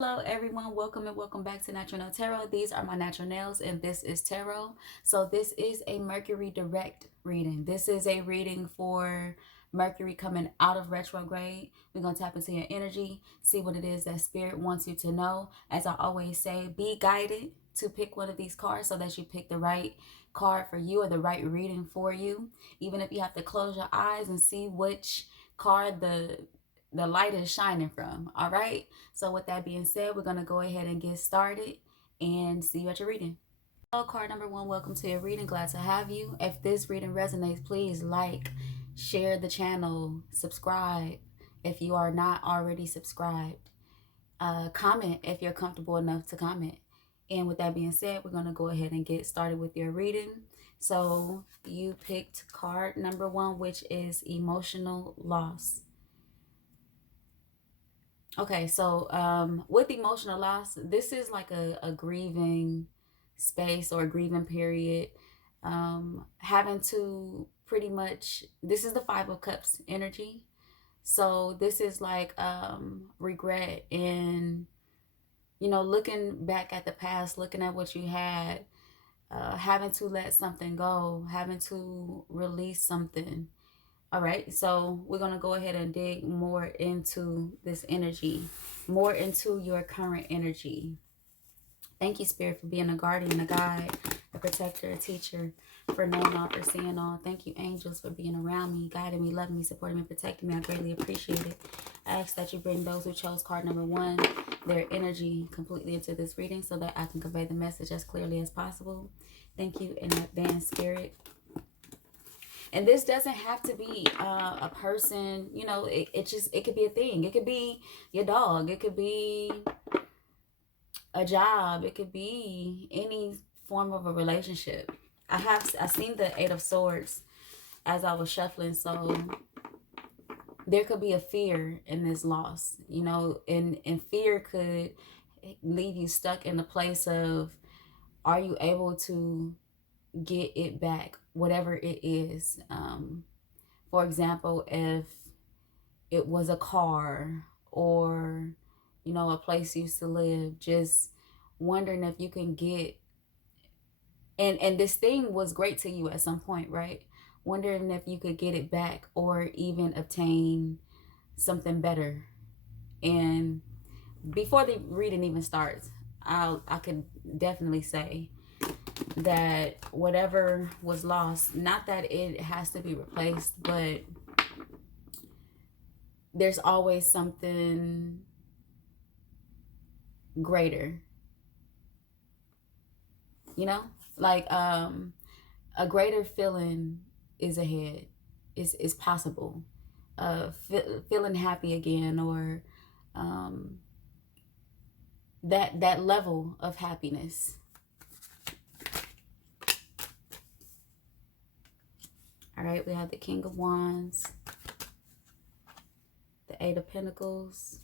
Hello everyone, welcome and welcome back to Natural Nail Tarot. These are my natural nails and this is tarot. So this is a Mercury direct reading. This is a reading for Mercury coming out of retrograde. We're going to tap into your energy, see what it is that spirit wants you to know. As I always say, be guided to pick one of these cards so that you pick the right card for you or the right reading for you. Even if you have to close your eyes and see which card the light is shining from. All right, so with that being said, we're going to go ahead and get started and see you at your reading. Hello, card number one, welcome to your reading. Glad to have you. If this reading resonates, please like, share the channel, subscribe if you are not already subscribed, comment if you're comfortable enough to comment. And with that being said, we're going to go ahead and get started with your reading. So you picked card number one, which is emotional loss. Okay, so with emotional loss, this is like a grieving space or a grieving period. Having to pretty much, this is the Five of Cups energy. So this is like regret and, looking back at the past, looking at what you had, having to let something go, having to release something. All right, so we're going to go ahead and dig more into this energy, more into your current energy. Thank you, Spirit, for being a guardian, a guide, a protector, a teacher, for knowing all, for seeing all. Thank you, angels, for being around me, guiding me, loving me, supporting me, protecting me. I greatly appreciate it. I ask that you bring those who chose card number one, their energy completely into this reading so that I can convey the message as clearly as possible. Thank you in advance, Spirit. And this doesn't have to be a person, it could be a thing. It could be your dog. It could be a job. It could be any form of a relationship. I seen the Eight of Swords as I was shuffling. So there could be a fear in this loss, and fear could leave you stuck in the place of, are you able to get it back, whatever it is. For example, if it was a car or, a place you used to live, just wondering if you can get, and this thing was great to you at some point, right? Wondering if you could get it back or even obtain something better. And before the reading even starts, I could definitely say that whatever was lost, not that it has to be replaced, but there's always something greater, like a greater feeling is ahead, is possible. Feeling happy again, or that level of happiness. All right, we have the King of Wands, the Eight of Pentacles,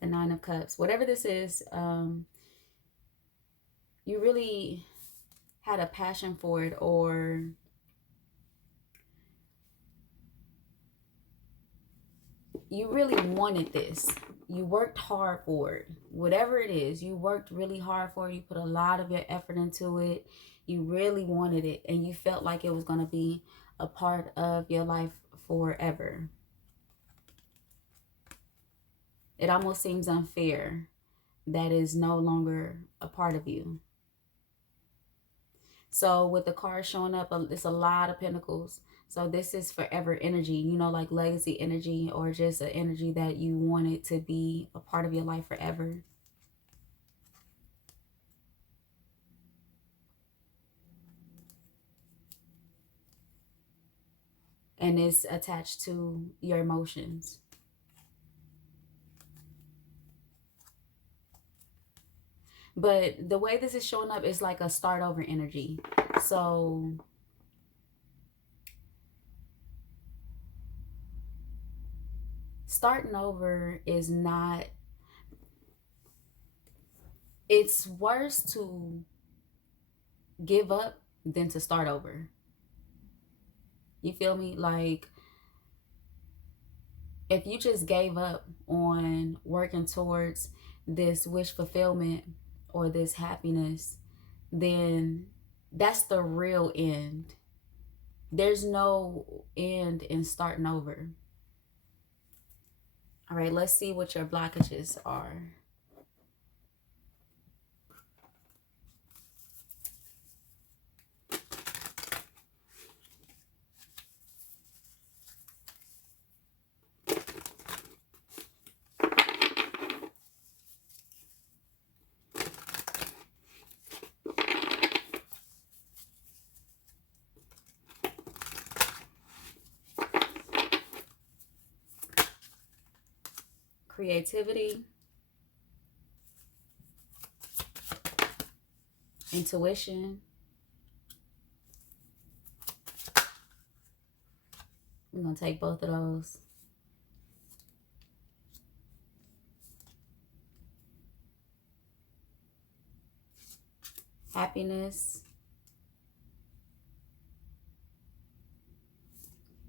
the Nine of Cups. Whatever this is, you really had a passion for it, or you really wanted this. You worked hard for it. Whatever it is, you worked really hard for it. You put a lot of your effort into it. You really wanted it, and you felt like it was going to be a part of your life forever. It almost seems unfair that is no longer a part of you. So with the card showing up, it's a lot of pentacles. So this is forever energy, like legacy energy, or just an energy that you want it to be a part of your life forever. And it's attached to your emotions. But the way this is showing up is like a start over energy. So starting over is not, it's worse to give up than to start over. You feel me? Like, if you just gave up on working towards this wish fulfillment or this happiness, then that's the real end. There's no end in starting over. All right, let's see what your blockages are. Creativity, intuition. I'm going to take both of those. Happiness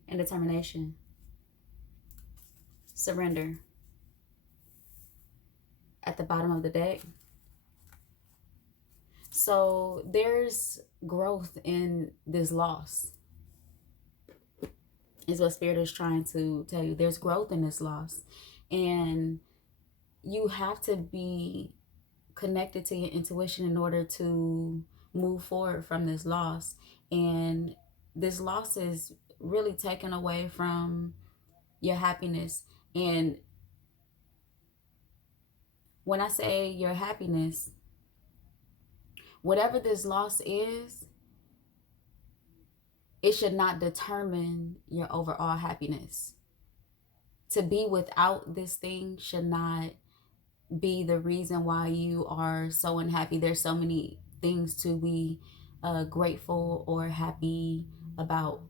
and determination. Surrender. At the bottom of the deck. So there's growth in this loss, is what Spirit is trying to tell you. There's growth in this loss. And you have to be connected to your intuition in order to move forward from this loss. And this loss is really taken away from your happiness. And when I say your happiness, whatever this loss is, it should not determine your overall happiness. To be without this thing should not be the reason why you are so unhappy. There's so many things to be grateful or happy about.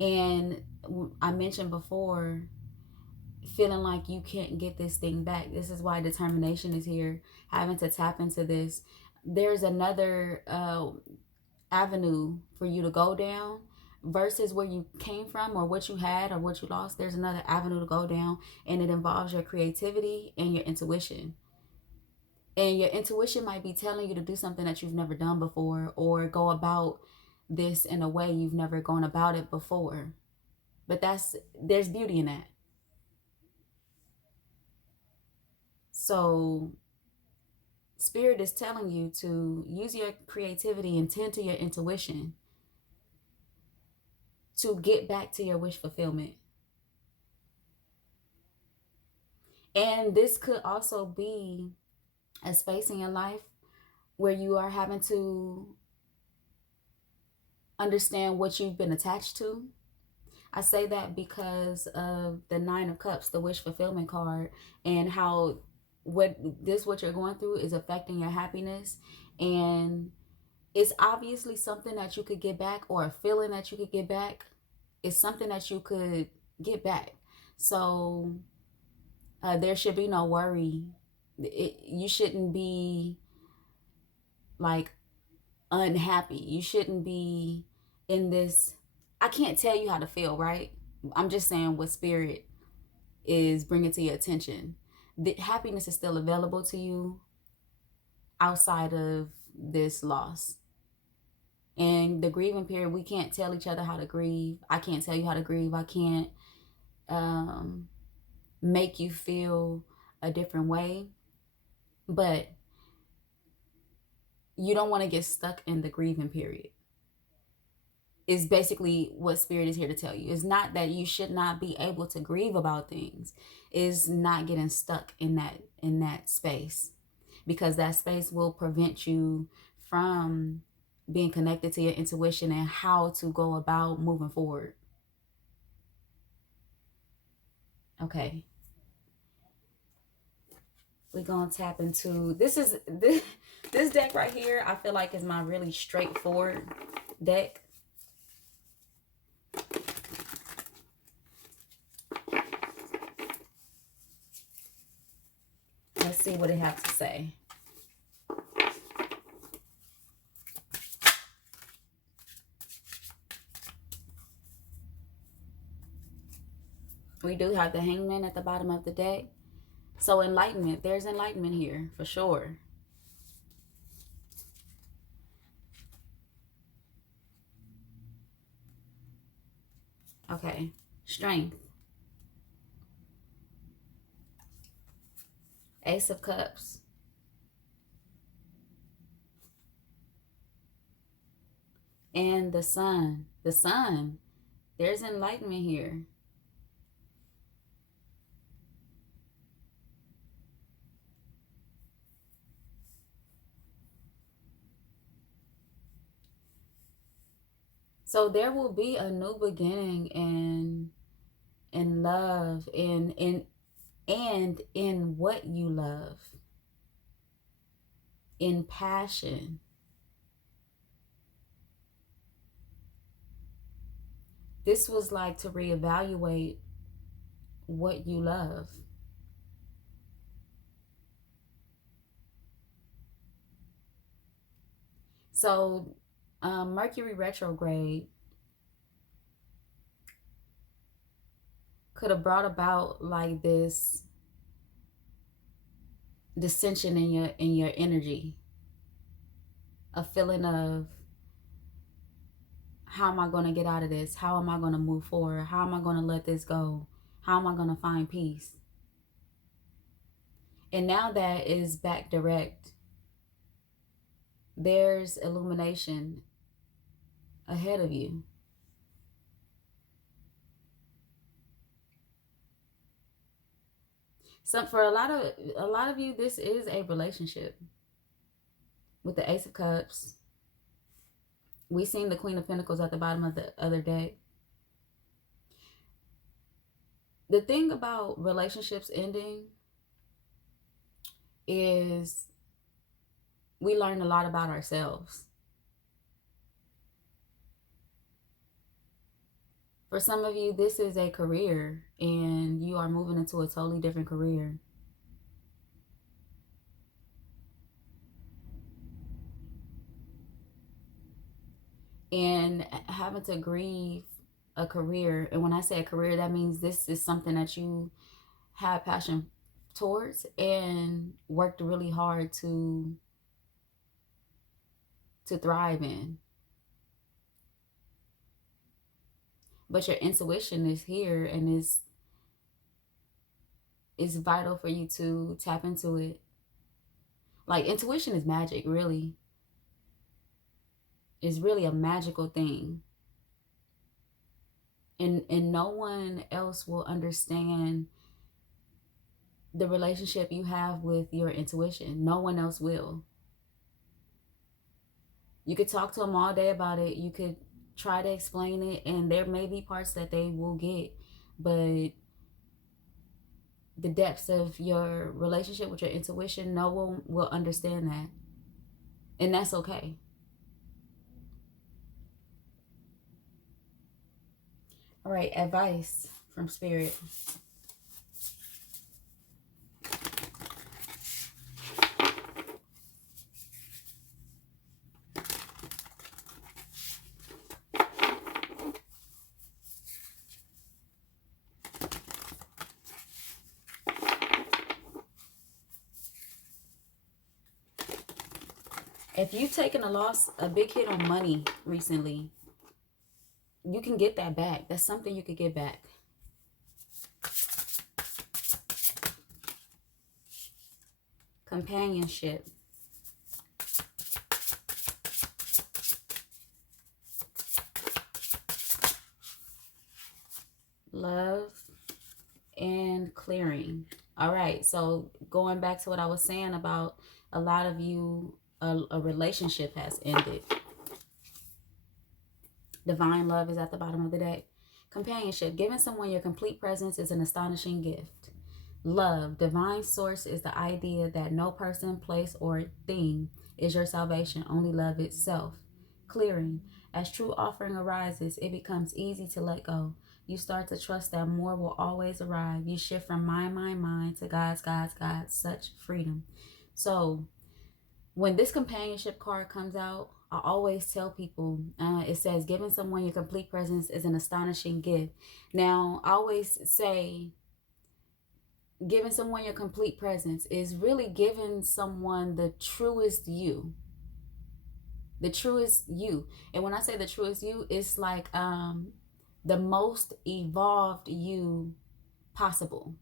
And I mentioned before, feeling like you can't get this thing back. This is why determination is here, having to tap into this. There's another avenue for you to go down versus where you came from or what you had or what you lost. There's another avenue to go down, and it involves your creativity and your intuition. And your intuition might be telling you to do something that you've never done before, or go about this in a way you've never gone about it before. But there's beauty in that. So Spirit is telling you to use your creativity and tend to your intuition to get back to your wish fulfillment. And this could also be a space in your life where you are having to understand what you've been attached to. I say that because of the 9 of Cups, the wish fulfillment card, and how what you're going through is affecting your happiness. And it's obviously something that you could get back, or a feeling that you could get back. It's something that you could get back. So there should be no worry. You shouldn't be like unhappy. You shouldn't be in this. I can't tell you how to feel, right? I'm just saying what Spirit is bringing to your attention. The happiness is still available to you outside of this loss. And the grieving period, we can't tell each other how to grieve. I can't tell you how to grieve. I can't make you feel a different way. But you don't want to get stuck in the grieving period. Is basically what Spirit is here to tell you. It's not that you should not be able to grieve about things. It's not getting stuck in that space, because that space will prevent you from being connected to your intuition and how to go about moving forward. Okay. We're going to tap into this deck right here. I feel like is my really straightforward deck. Let's see what it has to say. We do have the Hangman at the bottom of the deck. So enlightenment, there's enlightenment here for sure. Okay, strength. Ace of Cups. And the Sun. The Sun. There's enlightenment here. So there will be a new beginning in love, and in what you love, in passion. This was like to reevaluate what you love. So Mercury retrograde could have brought about like this dissension in your energy, a feeling of, how am I going to get out of this? How am I going to move forward? How am I going to let this go? How am I going to find peace? And now that is back direct, there's illumination ahead of you. So for a lot of you, this is a relationship. With the Ace of Cups, we seen the Queen of Pentacles at the bottom of the other deck. The thing about relationships ending is we learn a lot about ourselves. For some of you, this is a career and you are moving into a totally different career. And having to grieve a career, and when I say a career, that means this is something that you have passion towards and worked really hard to thrive in. But your intuition is here and is vital for you to tap into it. Like, intuition is magic, really. It's really a magical thing. And no one else will understand the relationship you have with your intuition. No one else will. You could talk to them all day about it. You could try to explain it, and there may be parts that they will get, but the depths of your relationship with your intuition, no one will understand that. And that's okay. All right, advice from Spirit. If you've taken a loss, a big hit on money recently, you can get that back. That's something you could get back. Companionship. Love and clearing. All right, so going back to what I was saying about a lot of you, a relationship has ended. Divine love is at the bottom of the deck. Companionship. Giving someone your complete presence is an astonishing gift. Love. Divine source is the idea that no person, place, or thing is your salvation. Only love itself. Clearing. As true offering arises, it becomes easy to let go. You start to trust that more will always arrive. You shift from mind to God's. Such freedom. So when this companionship card comes out, I always tell people, it says, giving someone your complete presence is an astonishing gift. Now, I always say, giving someone your complete presence is really giving someone the truest you. The truest you. And when I say the truest you, it's like the most evolved you possible.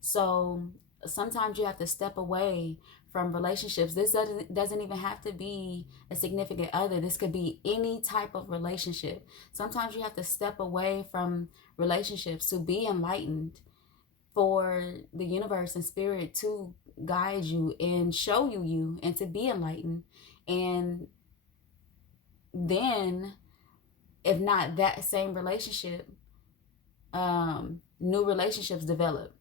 So sometimes you have to step away from relationships. This doesn't even have to be a significant other. This could be any type of relationship. Sometimes you have to step away from relationships to be enlightened, for the universe and spirit to guide you and show you and to be enlightened. And then, if not that same relationship, new relationships develop.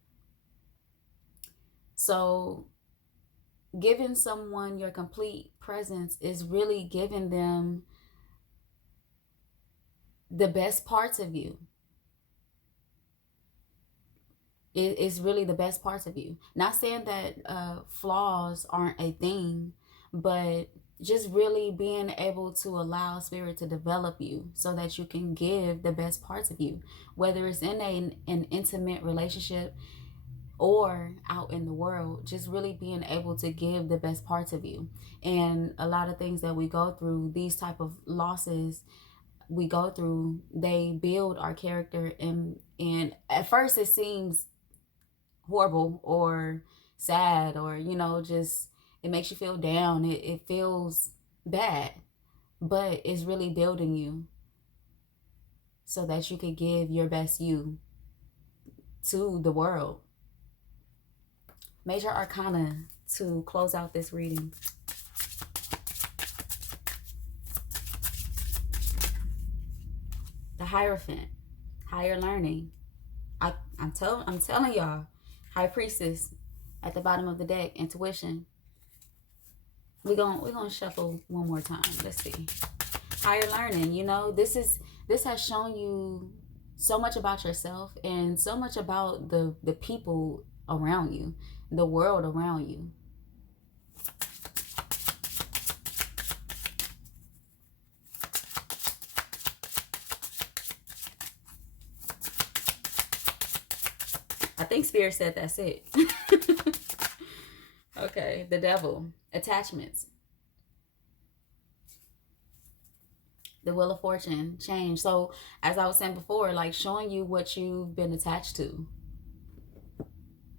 So giving someone your complete presence is really giving them the best parts of you. It's really the best parts of you. Not saying that flaws aren't a thing, but just really being able to allow spirit to develop you so that you can give the best parts of you, whether it's in an intimate relationship or out in the world. Just really being able to give the best parts of you. And a lot of things that we go through, these type of losses we go through, they build our character. And at first it seems horrible or sad, or just it makes you feel down. It feels bad, but it's really building you so that you can give your best you to the world. Major Arcana to close out this reading. The Hierophant, higher learning. I'm telling y'all. High Priestess at the bottom of the deck, intuition. We're gonna shuffle one more time. Let's see. Higher learning. This has shown you so much about yourself and so much about the people around you, the world around you. I think Spirit said that's it. Okay, the Devil. Attachments. The Wheel of Fortune. Change. So, as I was saying before, like showing you what you've been attached to.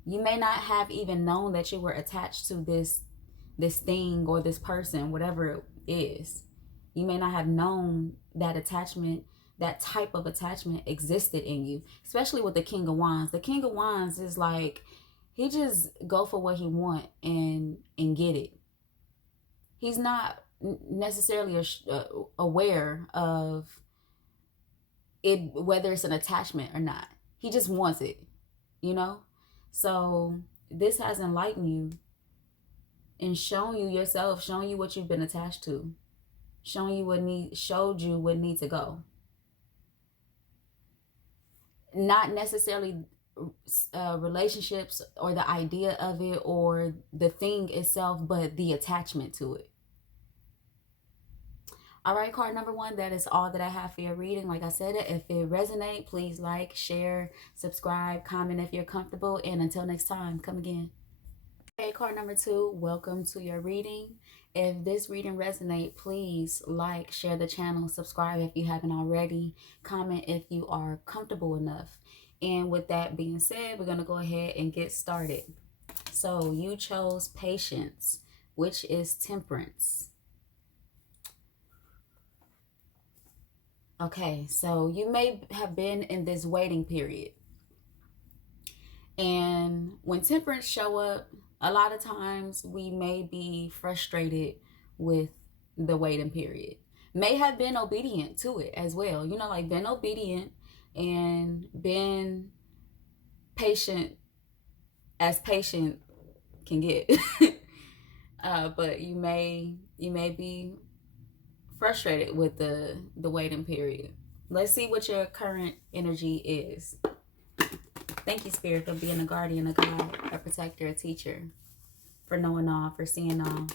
You may not have even known that you were attached to this thing or this person, whatever it is. You may not have known that attachment, that type of attachment existed in you, especially with the King of Wands. The King of Wands is like, he just go for what he want and get it. He's not necessarily aware of it, whether it's an attachment or not. He just wants it, So this has enlightened you and shown you yourself, shown you what you've been attached to, showed you what needs to go. Not necessarily relationships or the idea of it or the thing itself, but the attachment to it. All right, card number 1, that is all that I have for your reading. Like I said, if it resonates, please like, share, subscribe, comment if you're comfortable, and until next time, come again. Okay, card number 2, welcome to your reading. If this reading resonates, please like, share the channel, subscribe if you haven't already, comment if you are comfortable enough. And with that being said, we're going to go ahead and get started. So you chose patience, which is temperance. Okay, so you may have been in this waiting period. And when temperance show up, a lot of times we may be frustrated with the waiting period. May have been obedient to it as well. Like been obedient and been patient as patient can get. But you may be frustrated with the waiting period. Let's see what your current energy is. Thank you, Spirit, for being a guardian, a guide, a protector, a teacher, for knowing all, for seeing all.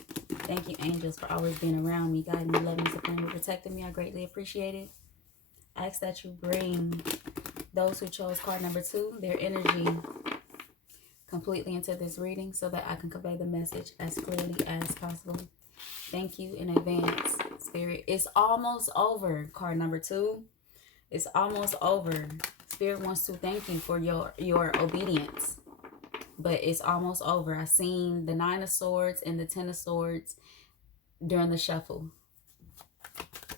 Thank you, angels, for always being around me, guiding me, loving me, supporting me, protecting me. I greatly appreciate it. I ask that you bring those who chose card number 2, their energy completely into this reading so that I can convey the message as clearly as possible. Thank you in advance, Spirit. It's almost over, card number 2. It's almost over. Spirit wants to thank you for your obedience. But it's almost over. I seen the 9 of Swords and the 10 of Swords during the shuffle.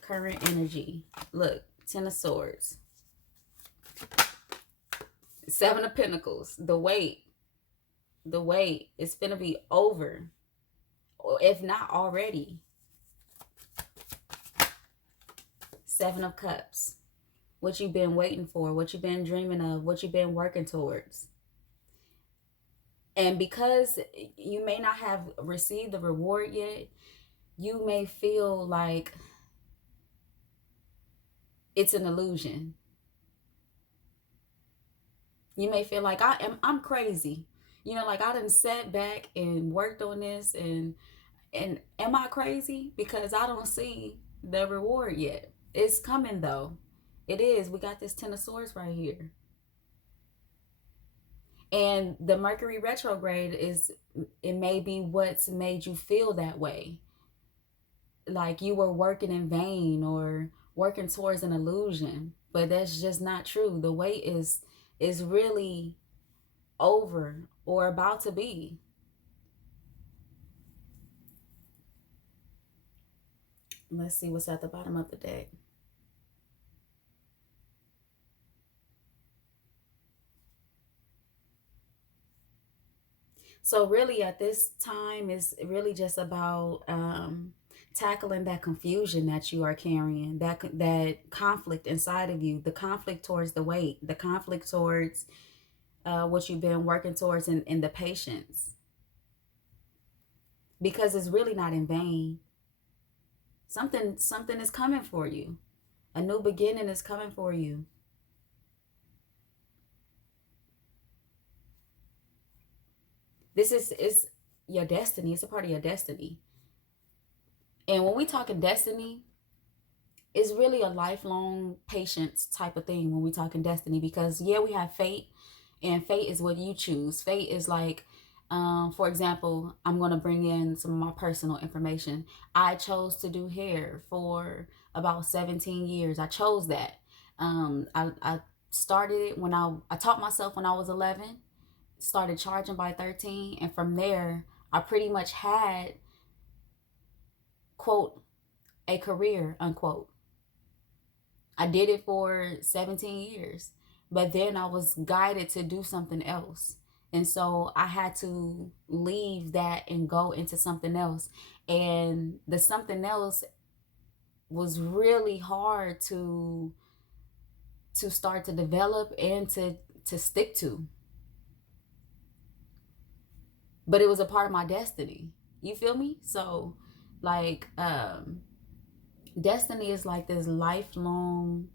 Current energy. Look, 10 of Swords. 7 of Pentacles. The wait. The wait is finna be over. Or if not already. 7 of Cups. What you've been waiting for. What you've been dreaming of. What you've been working towards. And because you may not have received the reward yet, you may feel like it's an illusion. You may feel like I'm crazy. You know, like I done sat back and worked on this and am I crazy? Because I don't see the reward yet. It's coming though. It is. We got this 10 of Swords right here. And the Mercury retrograde it may be what's made you feel that way. Like you were working in vain or working towards an illusion. But that's just not true. The wait is really over or about to be. Let's see what's at the bottom of the deck. So really at this time is really just about tackling that confusion that you are carrying, that conflict inside of you, the conflict towards the weight, the conflict towards what you've been working towards in the patience. Because it's really not in vain. Something is coming for you. A new beginning is coming for you. This is your destiny. It's a part of your destiny. And when we talking destiny, it's really a lifelong patience type of thing when we talking destiny. Because yeah, we have fate, and fate is what you choose. Fate is like, for example, I'm going to bring in some of my personal information. I chose to do hair for about 17 years. I chose that. I started it when I taught myself when I was 11. Started charging by 13, and from there I pretty much had, quote, a career, unquote. I did it for 17 years, but then I was guided to do something else, and so I had to leave that and go into something else. And the something else was really hard to start to develop and to stick to. But it was a part of my destiny. You feel me? So like destiny is like this lifelong,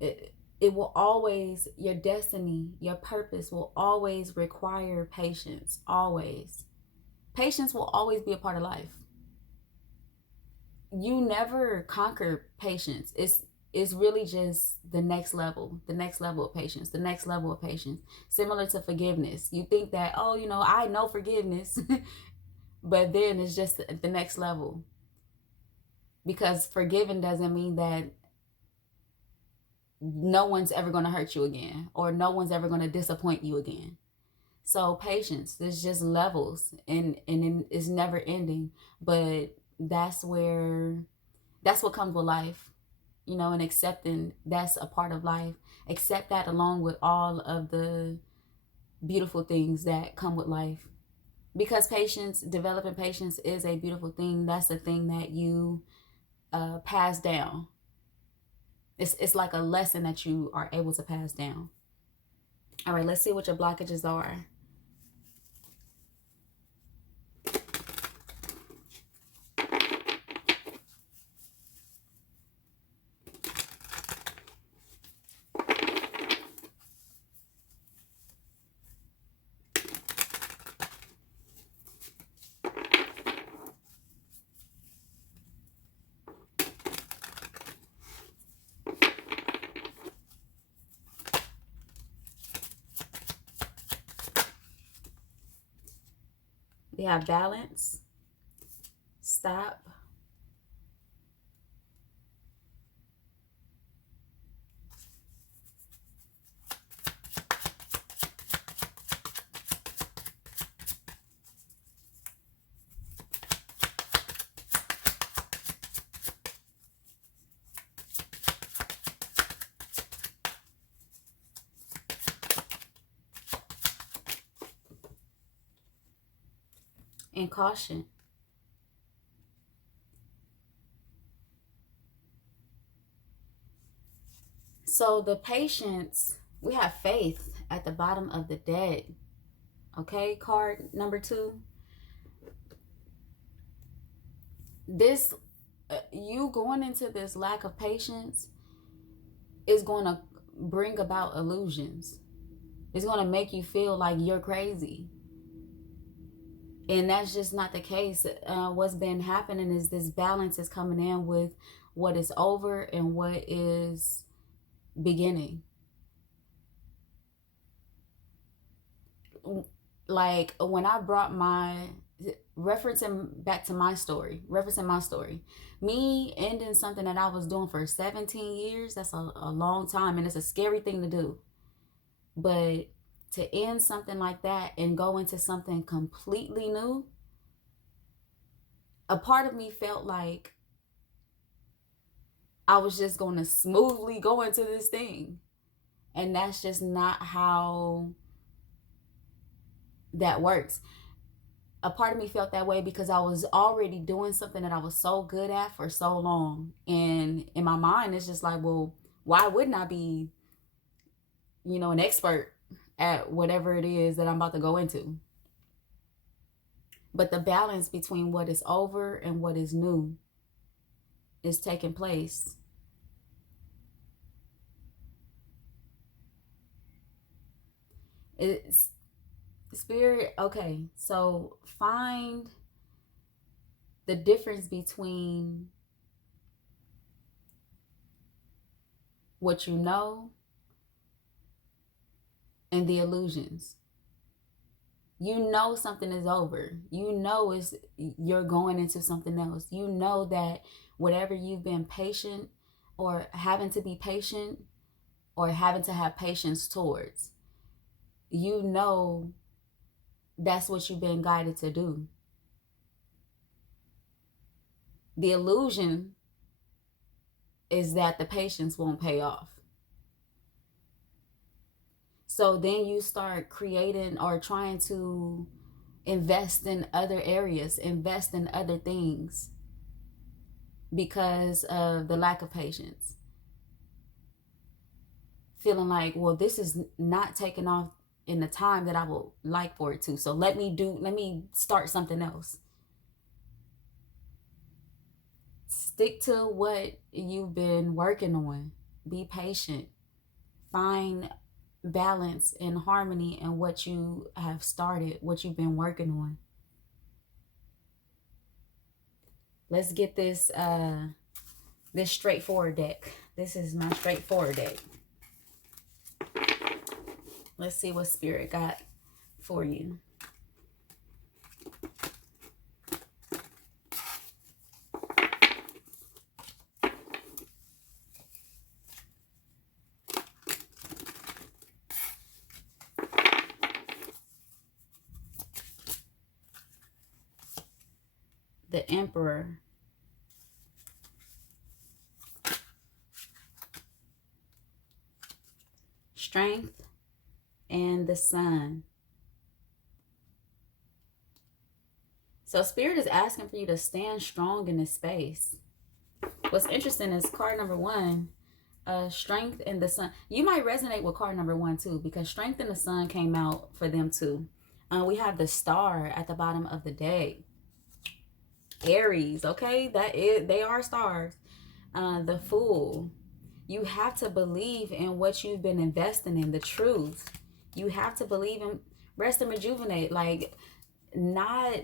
it will always, your destiny, your purpose will always require patience. Always. Patience will always be a part of life. You never conquer patience. It's really just the next level of patience, the next level of patience. Similar to forgiveness. You think that, oh, you know, I know forgiveness, but then it's just the next level. Because forgiving doesn't mean that no one's ever going to hurt you again, or no one's ever going to disappoint you again. So patience, there's just levels, and it's never ending. But that's what comes with life. You know, and accepting that's a part of life. Accept that along with all of the beautiful things that come with life. Because patience, developing patience is a beautiful thing. That's the thing that you pass down. It's like a lesson that you are able to pass down. All right, let's see what your blockages are. We have balance, stop, and caution. So the patience, we have faith at the bottom of the deck. Okay, card number 2. This, you going into this lack of patience is going to bring about illusions. It's going to make you feel like you're crazy. And that's just not the case. What's been happening is this balance is coming in with what is over and what is beginning. Like when I brought referencing my story, me ending something that I was doing for 17 years, that's a long time, and it's a scary thing to do. But to end something like that and go into something completely new, a part of me felt like I was just going to smoothly go into this thing. And that's just not how that works. A part of me felt that way because I was already doing something that I was so good at for so long. And in my mind, it's just like, well, why wouldn't I be, an expert at whatever it is that I'm about to go into? But the balance between what is over and what is new is taking place. It's spirit. Okay, so find the difference between what you know and the illusions. You know something is over. You know you're going into something else. You know that whatever you've been patient or having to be patient or having to have patience towards, you know that's what you've been guided to do. The illusion is that the patience won't pay off. So then you start creating or trying to invest in other areas, invest in other things because of the lack of patience. Feeling like, well, this is not taking off in the time that I would like for it to. So let me start something else. Stick to what you've been working on. Be patient. Find balance and harmony in what you have started, what you've been working on. Let's get this straightforward deck. This is my straightforward deck. Let's see what Spirit got for you. The Emperor. Strength and the Sun. So Spirit is asking for you to stand strong in this space. What's interesting is card number 1, Strength and the Sun. You might resonate with card number 1 too, because Strength and the Sun came out for them too. We have the Star at the bottom of the deck. Aries, okay? They are stars. The Fool. You have to believe in what you've been investing in, the truth. You have to believe in rest and rejuvenate. Like, not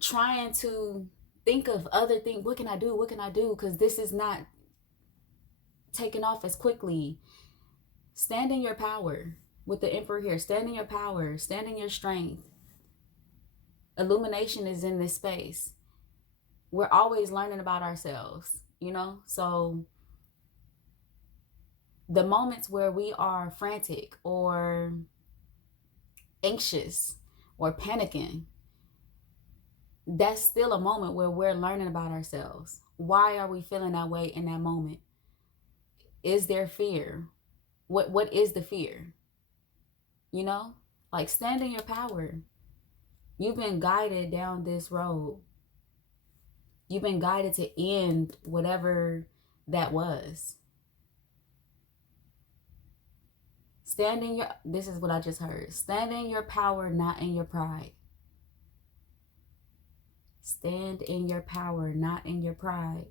trying to think of other things. What can I do? What can I do? Because this is not taking off as quickly. Stand in your power with the Emperor here. Stand in your power. Stand in your strength. Illumination is in this space. We're always learning about ourselves, you know? So the moments where we are frantic or anxious or panicking, that's still a moment where we're learning about ourselves. Why are we feeling that way in that moment? Is there fear? What is the fear? You know? Like, stand in your power. You've been guided down this road. You've been guided to end whatever that was. Stand in your, this is what I just heard. Stand in your power, not in your pride. Stand in your power, not in your pride.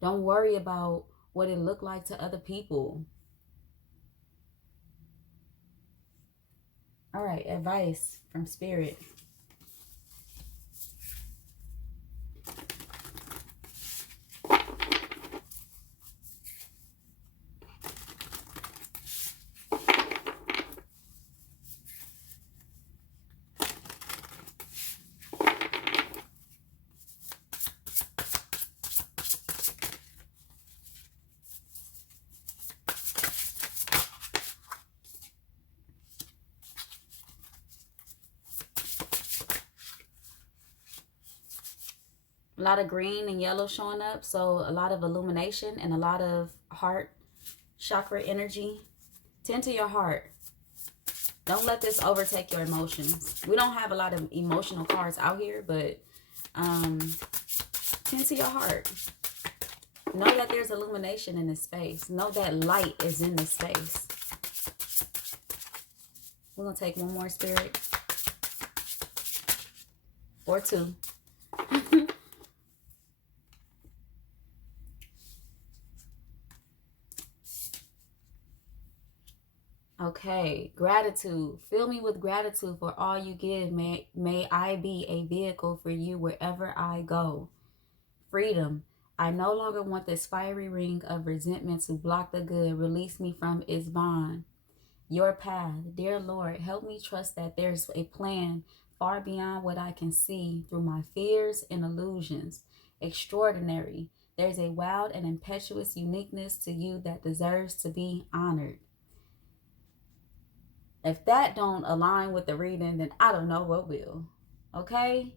Don't worry about what it looked like to other people. All right, advice from Spirit. A lot of green and yellow showing up, so a lot of illumination and a lot of heart chakra energy. Tend to your heart. Don't let this overtake your emotions. We don't have a lot of emotional cards out here, but tend to your heart. Know that there's illumination in this space. Know that light is in this space. We're going to take one more, Spirit. Or two. Okay, gratitude. Fill me with gratitude for all you give. May I be a vehicle for you wherever I go. Freedom. I no longer want this fiery ring of resentment to block the good. Release me from its bond. Your path. Dear Lord, help me trust that there's a plan far beyond what I can see through my fears and illusions. Extraordinary. There's a wild and impetuous uniqueness to you that deserves to be honored. If that don't align with the reading, then I don't know what will. Okay?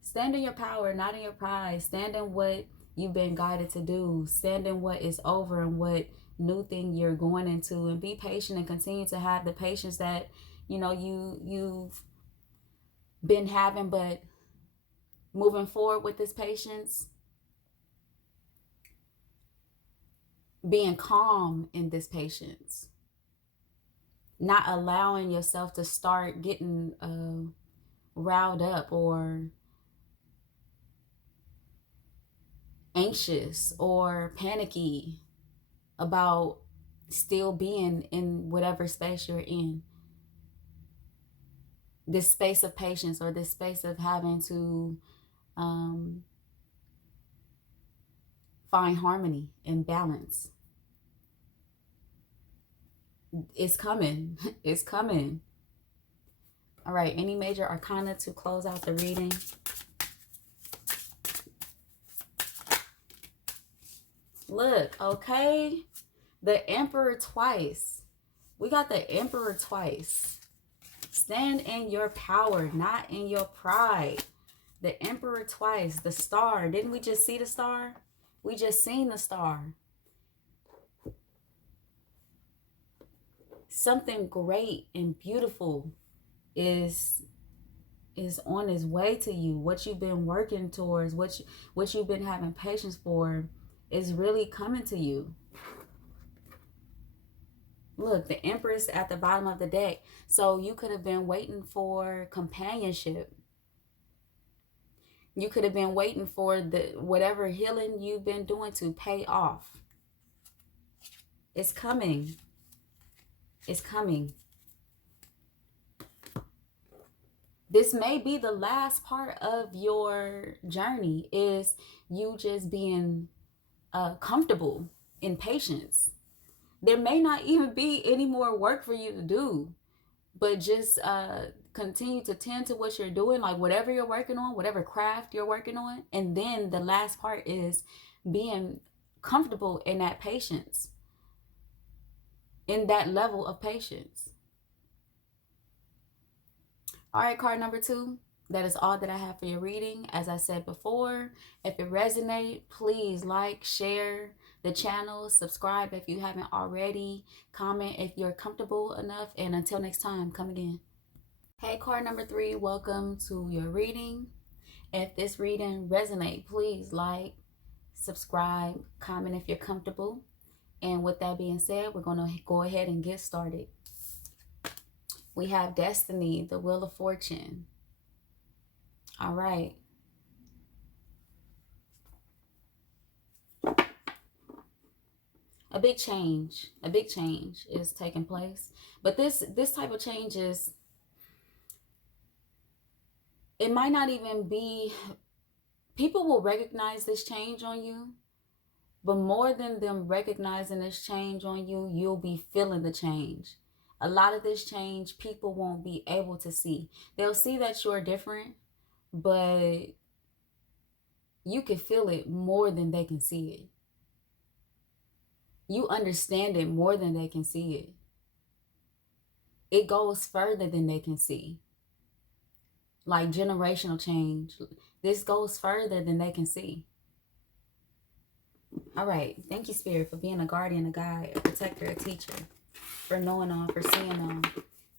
Stand in your power, not in your pride. Stand in what you've been guided to do. Stand in what is over and what new thing you're going into. And be patient and continue to have the patience that, you know, you've been having. But moving forward with this patience, being calm in this patience. Not allowing yourself to start getting riled up or anxious or panicky about still being in whatever space you're in. This space of patience or this space of having to find harmony and balance. It's coming. It's coming. All right. Any major arcana to close out the reading? Look, okay. The Emperor twice. We got the Emperor twice. Stand in your power, not in your pride. The Emperor twice. The star. Didn't we just see the star? We just seen the star. Something great and beautiful is on its way to you. What you've been working towards, what you've been having patience for is really coming to you. Look, the Empress at the bottom of the deck. So you could have been waiting for companionship. You could have been waiting for the whatever healing you've been doing to pay off. It's coming. It's coming. This may be the last part of your journey, is you just being comfortable in patience. There may not even be any more work for you to do, but just continue to tend to what you're doing, like whatever you're working on, whatever craft you're working on. And then the last part is being comfortable in that patience, in that level of patience. All right, card number 2. That is all that I have for your reading. As I said before, if it resonates, please like, share the channel, subscribe if you haven't already, comment if you're comfortable enough, and until next time, come again. Hey, card number 3, welcome to your reading. If this reading resonates, please like, subscribe, comment if you're comfortable. And with that being said, we're going to go ahead and get started. We have Destiny, the Wheel of Fortune. All right. A big change is taking place. But this type of change is, it might not even be, people will recognize this change on you, but more than them recognizing this change on you, you'll be feeling the change. A lot of this change, people won't be able to see. They'll see that you're different, but you can feel it more than they can see it. You understand it more than they can see it. It goes further than they can see. Like generational change. This goes further than they can see. All right. Thank you, Spirit, for being a guardian, a guide, a protector, a teacher, for knowing all, for seeing all.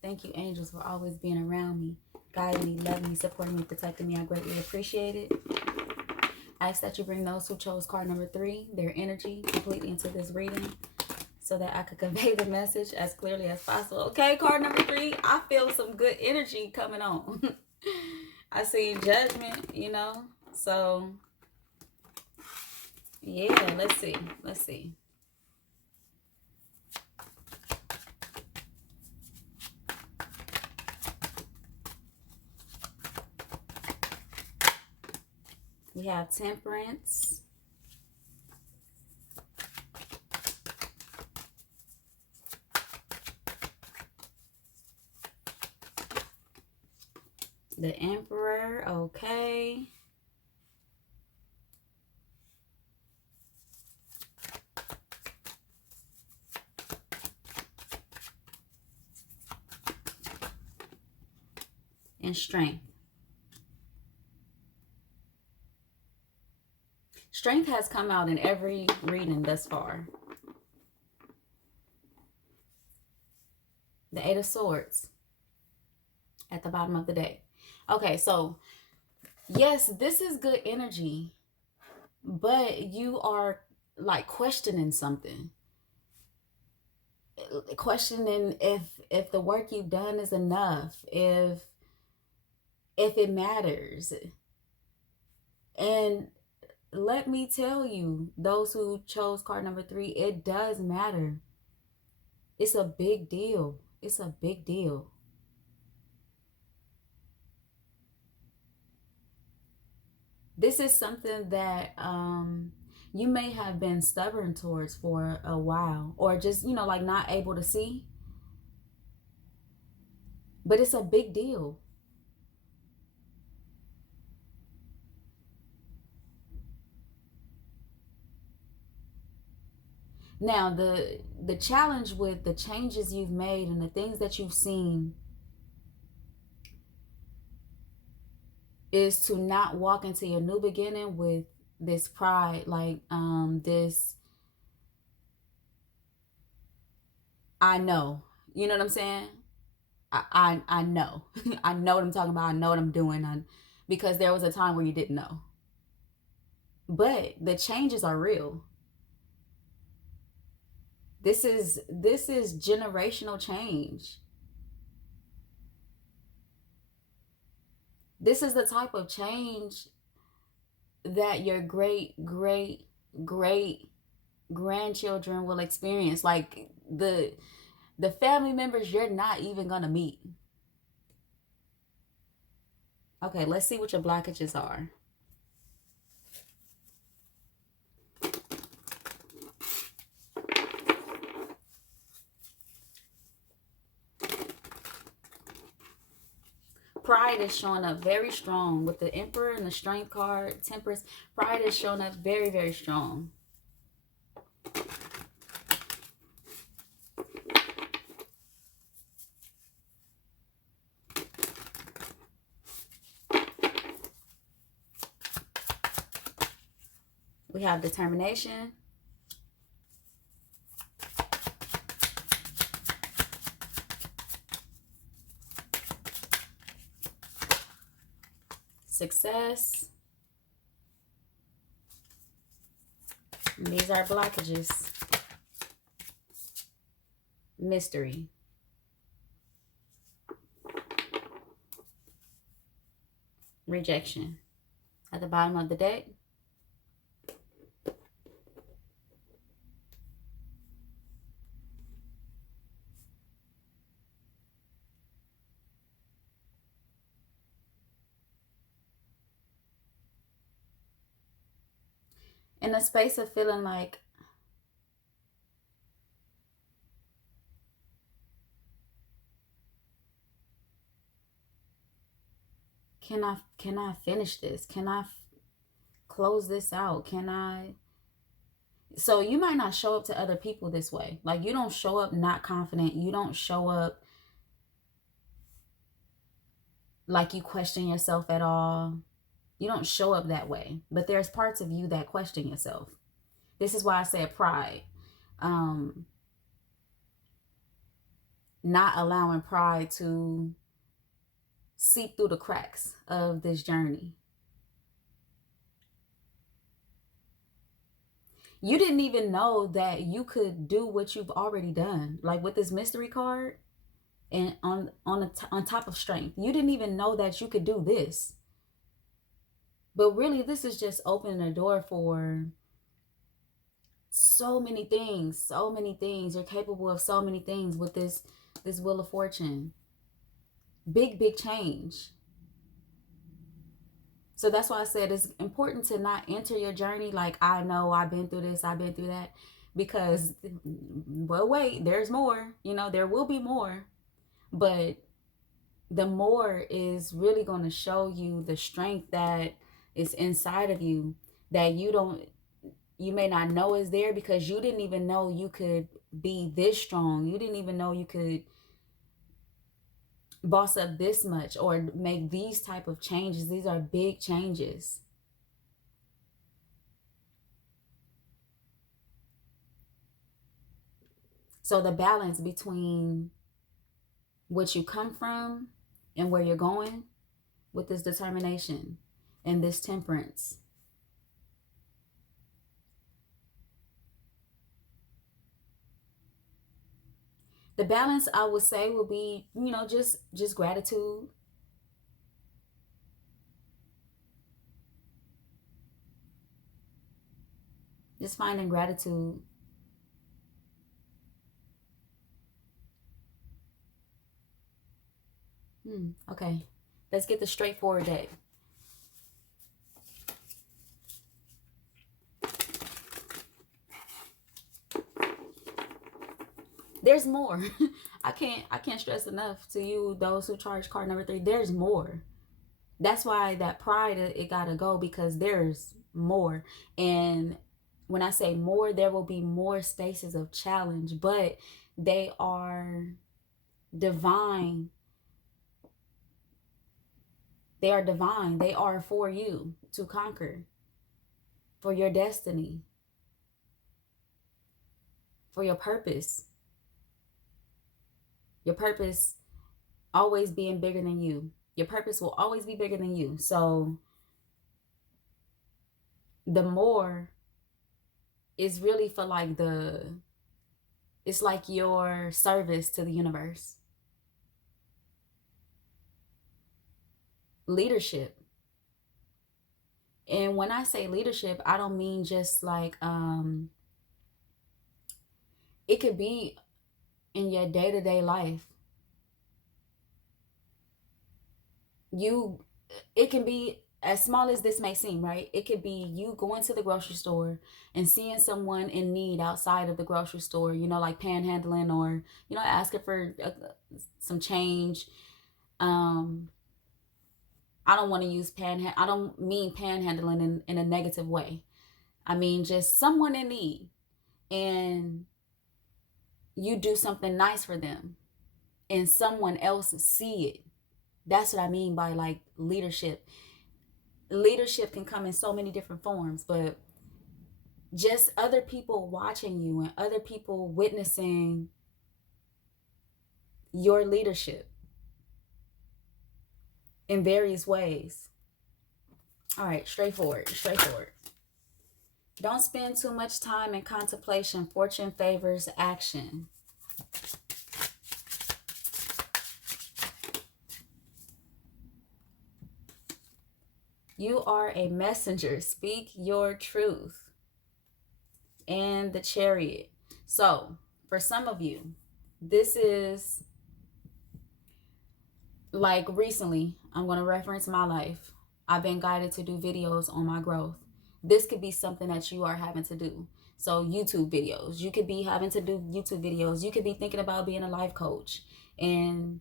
Thank you, angels, for always being around me, guiding me, loving me, supporting me, protecting me. I greatly appreciate it. I ask that you bring those who chose card number 3, their energy, completely into this reading so that I could convey the message as clearly as possible. Okay, card number 3, I feel some good energy coming on. I see judgment, you know. So, yeah, let's see. Let's see. We have Temperance. The Emperor, okay. And Strength. Strength has come out in every reading thus far. The 8 of Swords at the bottom of the deck. Okay, so yes, this is good energy, but you are like questioning something. Questioning if the work you've done is enough, if it matters. And let me tell you, those who chose card number 3, it does matter. It's a big deal. It's a big deal. This is something that you may have been stubborn towards for a while, or just, you know, like not able to see. But it's a big deal. Now, the challenge with the changes you've made and the things that you've seen is to not walk into your new beginning with this pride, like this, I know. You know what I'm saying? I know. I know what I'm talking about. I know what I'm doing. Because there was a time where you didn't know. But the changes are real. This is generational change. This is the type of change that your great grandchildren will experience. Like the family members you're not even gonna meet. Okay, let's see what your blockages are. Pride is showing up very strong with the Emperor and the Strength card. Temperance. Pride is showing up very, very strong. We have determination. Success. And these are blockages. Mystery. Rejection. At the bottom of the deck. In a space of feeling like can I finish this? Can I close this out? Can I? So you might not show up to other people this way. Like, you don't show up not confident. You don't show up like you question yourself at all. You don't show up that way. But there's parts of you that question yourself. This is why I said pride. Not allowing pride to seep through the cracks of this journey. You didn't even know that you could do what you've already done. Like with this mystery card and on top of strength. You didn't even know that you could do this. But really, this is just opening the door for so many things. So many things. You're capable of so many things with this Wheel of Fortune. Big, big change. So that's why I said it's important to not enter your journey like, I know I've been through this, I've been through that. Because, well, wait, there's more. You know, there will be more. But the more is really going to show you the strength that is inside of you that you may not know is there, because you didn't even know you could be this strong. You didn't even know you could boss up this much or make these type of changes. These are big changes. So the balance between what you come from and where you're going with this determination and this temperance. The balance, I would say, will be, you know, just gratitude. Just finding gratitude. Okay. Let's get the straightforward deck. There's more. I can't stress enough to you, those who charge card number 3. There's more. That's why that pride, it gotta go, because there's more. And when I say more, there will be more spaces of challenge, but they are divine. They are divine. They are for you to conquer, for your destiny, for your purpose. Your purpose always being bigger than you. Your purpose will always be bigger than you. So the more is really for like it's like your service to the universe. Leadership. And when I say leadership, I don't mean just like it could be in your day-to-day life. It can be as small as this may seem, right? It could be you going to the grocery store and seeing someone in need outside of the grocery store, you know, like panhandling, or, you know, asking for some change. I don't want to use I don't mean panhandling in a negative way. I mean just someone in need, and you do something nice for them and someone else see it. That's what I mean by like leadership. Leadership can come in so many different forms, but just other people watching you and other people witnessing your leadership in various ways. All right, straightforward. Don't spend too much time in contemplation. Fortune favors action. You are a messenger. Speak your truth. And the Chariot. So, for some of you, this is like recently, I'm going to reference my life. I've been guided to do videos on my growth. This could be something that you are having to do. So YouTube videos, you could be having to do YouTube videos. You could be thinking about being a life coach and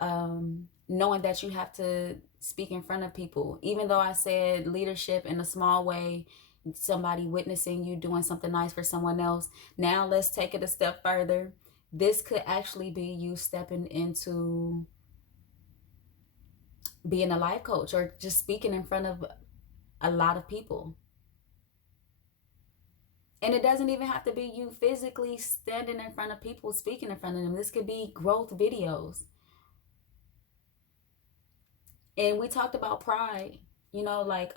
knowing that you have to speak in front of people. Even though I said leadership in a small way, somebody witnessing you doing something nice for someone else. Now let's take it a step further. This could actually be you stepping into being a life coach or just speaking in front of a lot of people. And it doesn't even have to be you physically standing in front of people, speaking in front of them. This could be growth videos. And we talked about pride, you know, like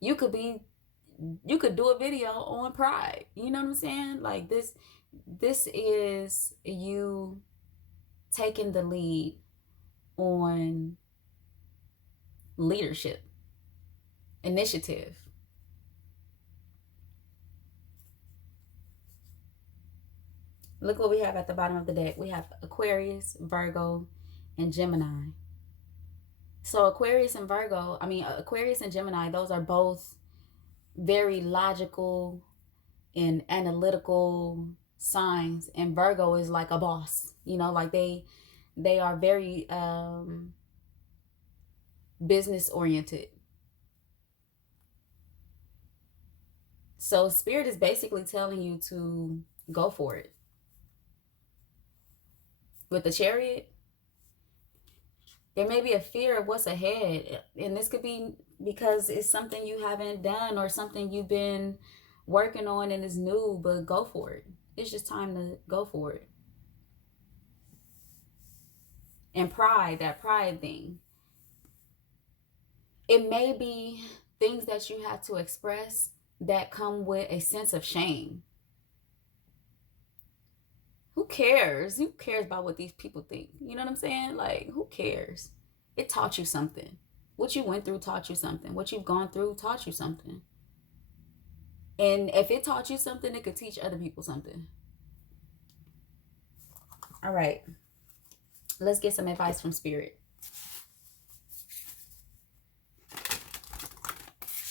you could do a video on pride. You know what I'm saying? Like this is you taking the lead on leadership, initiative. Look what we have at the bottom of the deck. We have Aquarius, Virgo, and Gemini. So Aquarius and Gemini, those are both very logical and analytical signs. And Virgo is like a boss, you know, like they are very business oriented. So Spirit is basically telling you to go for it. With the Chariot, there may be a fear of what's ahead. And this could be because it's something you haven't done or something you've been working on and is new, but go for it. It's just time to go for it. And pride, that pride thing. It may be things that you have to express that come with a sense of shame. Who cares? Who cares about what these people think? You know what I'm saying? Like, who cares? It taught you something. What you went through taught you something. What you've gone through taught you something. And if it taught you something, it could teach other people something. All right. Let's get some advice from Spirit.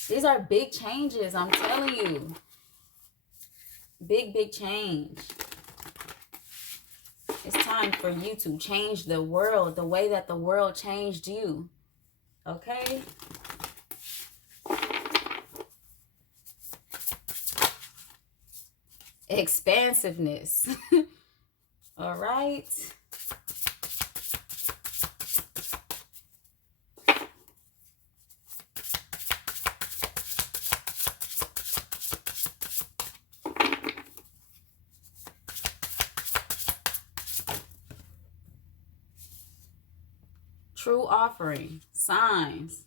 These are big changes, I'm telling you. Big change. It's time for you to change the world the way that the world changed you. Okay? Expansiveness. All right. True offering, signs,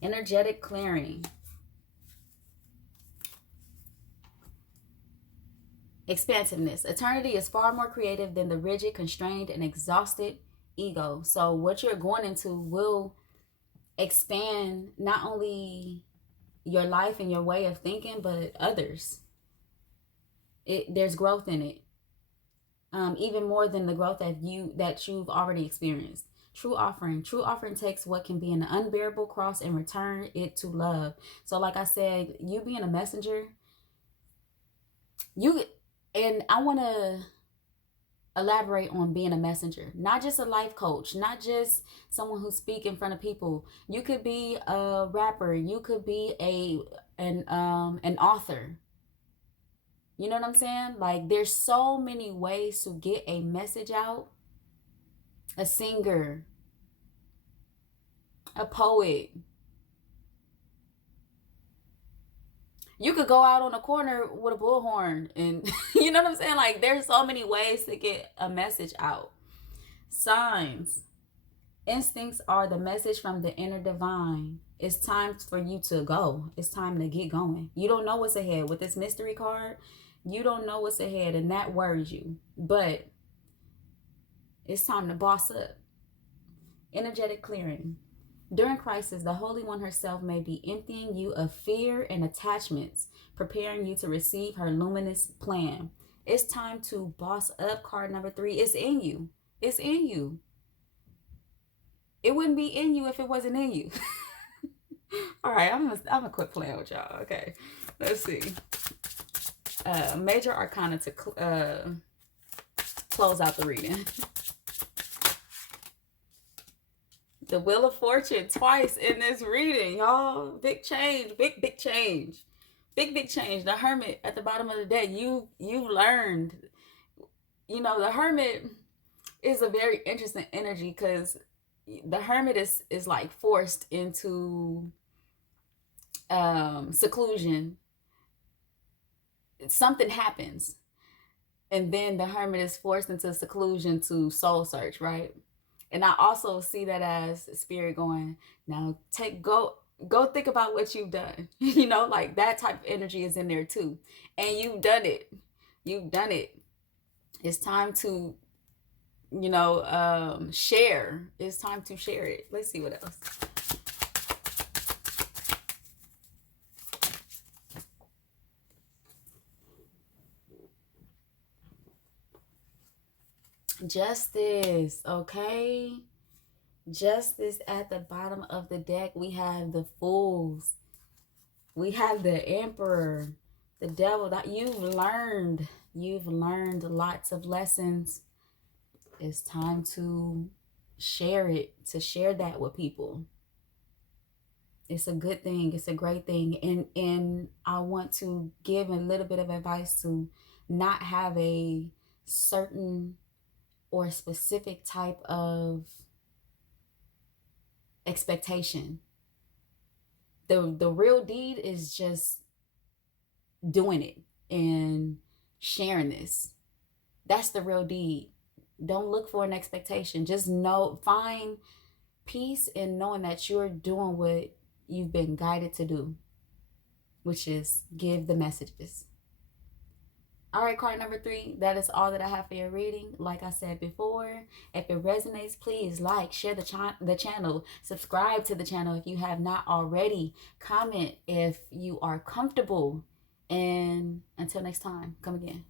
energetic clearing, expansiveness. Eternity is far more creative than the rigid, constrained, and exhausted ego. So what you're going into will expand not only your life and your way of thinking, but others. There's growth in it. Even more than the growth that you've already experienced. True offering takes what can be an unbearable cross and return it to love. So like I said, you being a messenger, I want to elaborate on being a messenger, not just a life coach, not just someone who speak in front of people. You could be a rapper, you could be an author. You know what I'm saying? Like, there's so many ways to get a message out. A singer, a poet. You could go out on a corner with a bullhorn and you know what I'm saying? Like, there's so many ways to get a message out. Signs. Instincts are the message from the inner divine. It's time for you to go. It's time to get going. You don't know what's ahead. With this mystery card, you don't know what's ahead, and that worries you. But it's time to boss up. Energetic clearing. During crisis, the Holy One herself may be emptying you of fear and attachments, preparing you to receive her luminous plan. It's time to boss up. Card number 3. It's in you. It's in you. It wouldn't be in you if it wasn't in you. All right, I'm gonna quit playing with y'all. Okay, let's see. Major Arcana to close out the reading. The Wheel of Fortune twice in this reading, y'all. Big change, big change, big change. The Hermit at the bottom of the deck. You've learned. You know, the Hermit is a very interesting energy because the Hermit is like forced into seclusion. Something happens, and then the Hermit is forced into seclusion to soul search, right? And I also see that as Spirit going, now go think about what you've done. You know, like that type of energy is in there too. And you've done it. You've done it. It's time to, you know, share. It's time to share it. Let's see what else. Justice, okay? Justice at the bottom of the deck. We have the Fools. We have the Emperor, the Devil. That you've learned lots of lessons. It's time to share it, to share that with people. It's a good thing. It's a great thing. And I want to give a little bit of advice to not have a certain or a specific type of expectation. The real deed is just doing it and sharing this. That's the real deed. Don't look for an expectation. Just find peace in knowing that you're doing what you've been guided to do, which is give the messages. All right, card number 3, that is all that I have for your reading. Like I said before, if it resonates, please like, share the channel, subscribe to the channel if you have not already, comment if you are comfortable, and until next time, come again.